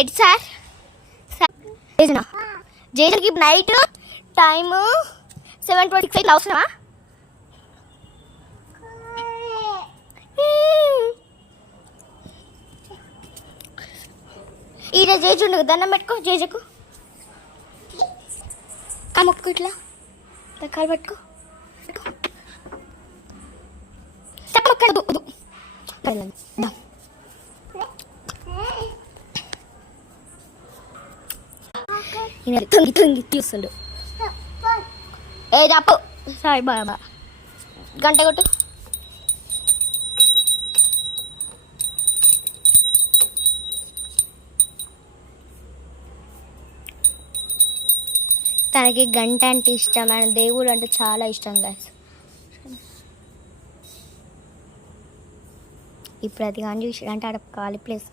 At sir జేజకి night time 7:25 అవసరమా? ఈరోజు Jeju ఉండదు, దండం పెట్టుకో జేజకు. కమ్మక్కు ఇట్లా కాలు పట్టుకో. తుంగి తుంగి తీస్తుండు. ఏ చెప్పు సాయి బాబా గంట కొట్టు. తనకి గంట అంటే ఇష్టం, ఆయన దేవుడు అంటే చాలా ఇష్టం గాయస్. ఇప్పుడు అది కానీ చూసి అంటే ఆడ ఖాళీ ప్లేస్